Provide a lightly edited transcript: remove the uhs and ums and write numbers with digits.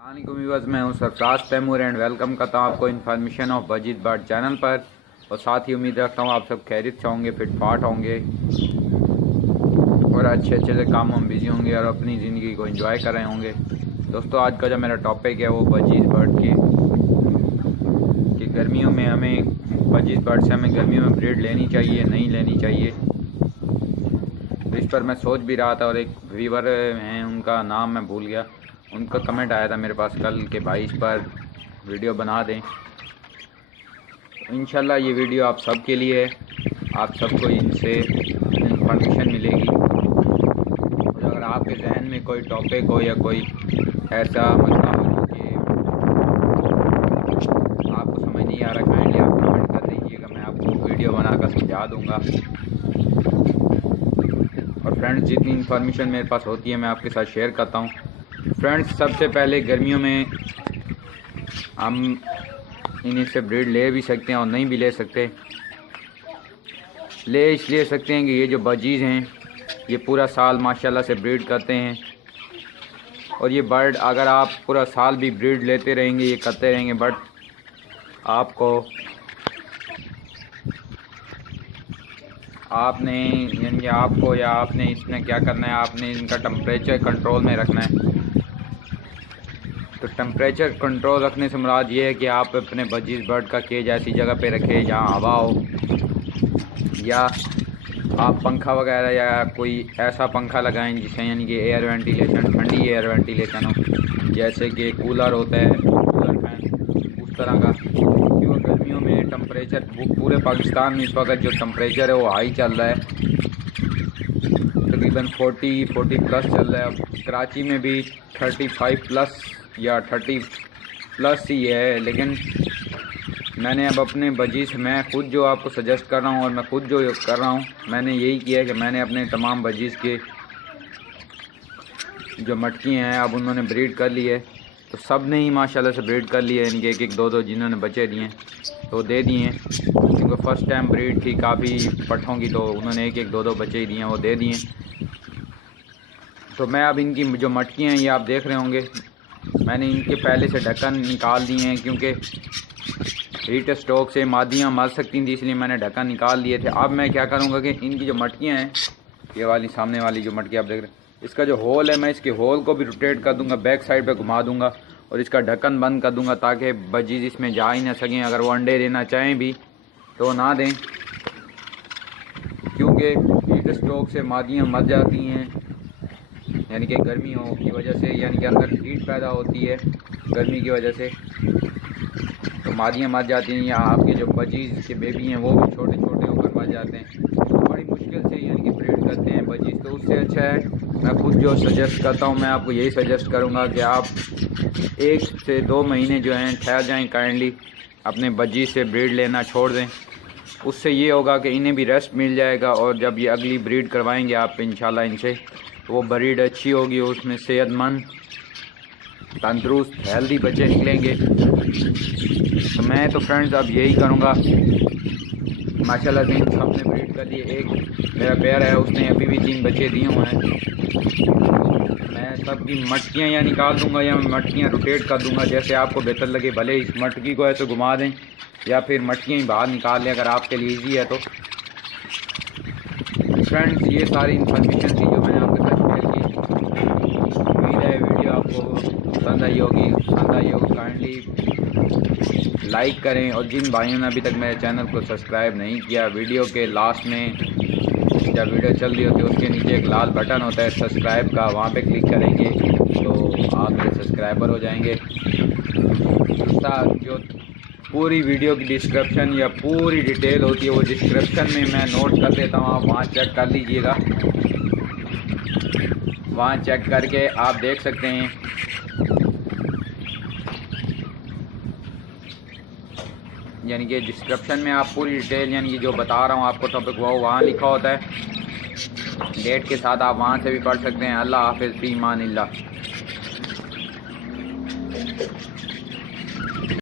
Viewers, मैं हूं Sarfaraz Taimur and welcome करता हूं आपको information of budgies bird channel पर। और साथ ही उम्मीद रखता हूं आप सब खैरियत से होंगे, फिट फाट होंगे और अच्छे अच्छे से काम में बिजी होंगे और अपनी ज़िंदगी को एंजॉय कर रहे होंगे। दोस्तों, आज का जो मेरा टॉपिक है वो बजीज बर्ड कि गर्मियों में हमें बजीज बर्ड से हमें गर्मियों में ब्रीड लेनी चाहिए नहीं लेनी चाहिए। तो इस पर मैं सोच भी रहा था और एक व्यूवर हैं, उनका नाम मैं भूल गया, उनका कमेंट आया था मेरे पास कल के भाई इस पर वीडियो बना दें। इंशाल्लाह ये वीडियो आप सब के लिए है, आप सबको इनसे इंफॉर्मेशन मिलेगी। और अगर आपके जहन में कोई टॉपिक हो या कोई ऐसा मसला हो जो कि आपको समझ नहीं आ रहा, काइंडली आप कमेंट कर दीजिएगा, मैं आपको वीडियो बनाकर समझा दूँगा। और फ्रेंड्स, जितनी इन्फॉर्मेशन मेरे पास होती है मैं आपके साथ शेयर करता हूँ। फ्रेंड्स, सबसे पहले गर्मियों में हम इन्हीं से ब्रीड ले भी सकते हैं और नहीं भी ले सकते। ले इसलिए सकते हैं कि ये जो बजीज़ हैं ये पूरा साल माशाल्लाह से ब्रीड करते हैं। और ये बर्ड अगर आप पूरा साल भी ब्रीड लेते रहेंगे, ये करते रहेंगे, बट आपने इसमें क्या करना है, आपने इनका टेम्परेचर कंट्रोल में रखना है। तो टेम्परेचर कंट्रोल रखने से मुराद ये है कि आप अपने बजीज बर्ड का केज ऐसी जगह पे रखें जहाँ हवा हो, या आप पंखा वगैरह या कोई ऐसा पंखा लगाएं जिससे यानी कि एयर वेंटिलेशन, ठंडी एयर वेंटिलेशन हो, जैसे कि कूलर होता है, कूलर फैन, उस तरह का। क्योंकि गर्मियों में टेम्परेचर पूरे पाकिस्तान में इस वक्त जो टेम्परेचर है वो हाई चल रहा है, तकरीबन 40 प्लस चल रहा है। अब कराची में भी 35 प्लस या 30 प्लस ही है। लेकिन मैंने अब अपने बजीज, मैं खुद जो आपको सजेस्ट कर रहा हूँ और मैं खुद जो कर रहा हूँ, मैंने यही किया है कि मैंने अपने तमाम बजीज के जो मटकी हैं अब उन्होंने ब्रीड कर ली है। तो सब ने ही माशाल्लाह से ब्रीड कर ली है, इनके एक एक दो दो जिन्होंने बच्चे दिए हैं तो दे दिए हैं, क्योंकि फ़र्स्ट टाइम ब्रीड थी काफ़ी पट्ठों की, तो उन्होंने एक एक दो दो बच्चे ही दिए हैं, वो दे दिए। तो मैं अब इनकी जो मटकी हैं ये आप देख रहे होंगे, मैंने इनके पहले से ढक्कन निकाल दिए हैं, क्योंकि हीट स्ट्रोक से मादियाँ मर सकती थी, इसलिए मैंने ढक्कन निकाल दिए थे। अब मैं क्या करूँगा कि इनकी जो मटकियाँ हैं, ये वाली सामने वाली जो मटकी आप देख रहे हैं, इसका जो होल है मैं इसके होल को भी रोटेट कर दूँगा, बैक साइड पे घुमा दूँगा और इसका ढक्कन बंद कर दूँगा, ताकि बजीज इसमें जा ही ना सकें। अगर वो अंडे देना चाहें भी तो ना दें, क्योंकि हीट स्ट्रोक से मादियाँ मर जाती हैं, यानी कि गर्मियों की वजह से, यानी कि अगर हीट पैदा होती है गर्मी की वजह से तो मादियाँ मर जाती हैं, या आपके जो बजीज़ के बेबी हैं वो भी छोटे छोटे होकर मर जाते हैं। तो बड़ी मुश्किल से यानी कि ब्रीड करते हैं बजीज़। तो उससे अच्छा है, मैं खुद जो सजेस्ट करता हूँ, मैं आपको यही सजेस्ट करूँगा कि आप 1 से 2 महीने जो हैं ठहर जाएँ, काइंडली अपने बजीज़ से ब्रीड लेना छोड़ दें। उससे ये होगा कि इन्हें भी रेस्ट मिल जाएगा, और जब ये अगली ब्रीड करवाएंगे आप इंशाल्लाह इनसे, वो ब्रीड अच्छी होगी, उसमें सेहतमंद, तंदुरुस्त, हेल्दी बच्चे निकलेंगे। तो मैं तो फ्रेंड्स अब यही करूँगा। माशाल्लाह से इन सब ने ब्रीड कर लिए। एक मेरा पेयर है, उसने अभी भी 3 बच्चे दिए हुए हैं। मैं सबकी मटकियाँ या निकाल दूँगा या मैं मटकियाँ रोटेट कर दूँगा, जैसे आपको बेहतर लगे। भले इस मटकी को ऐसे घुमा दें या फिर मटकियाँ ही बाहर निकाल लें, अगर आपके लिए ईजी है तो। फ्रेंड्स, ये सारी इन्फॉर्मेशन थी जो मैंने आपके साथ शेयर की। उम्मीद है वीडियो आपको पसंद आई होगी। काइंडली लाइक करें, और जिन भाइयों ने अभी तक मेरे चैनल को सब्सक्राइब नहीं किया, वीडियो के लास्ट में जब वीडियो चल रही होती है उसके नीचे एक लाल बटन होता है सब्सक्राइब का, वहाँ पे क्लिक करेंगे तो आप मेरे सब्सक्राइबर हो जाएंगे। जो पूरी वीडियो की डिस्क्रिप्शन या पूरी डिटेल होती है वो डिस्क्रिप्शन में मैं नोट कर देता हूँ, आप वहाँ चेक कर लीजिएगा। वहाँ चेक करके आप देख सकते हैं। यानी कि डिस्क्रिप्शन में आप पूरी डिटेल, यानी कि जो बता रहा हूँ आपको टॉपिक, वो वहाँ लिखा होता है डेट के साथ, आप वहाँ से भी पढ़ सकते हैं। अल्लाह हाफिज़, फ़ी अमानिल्लाह।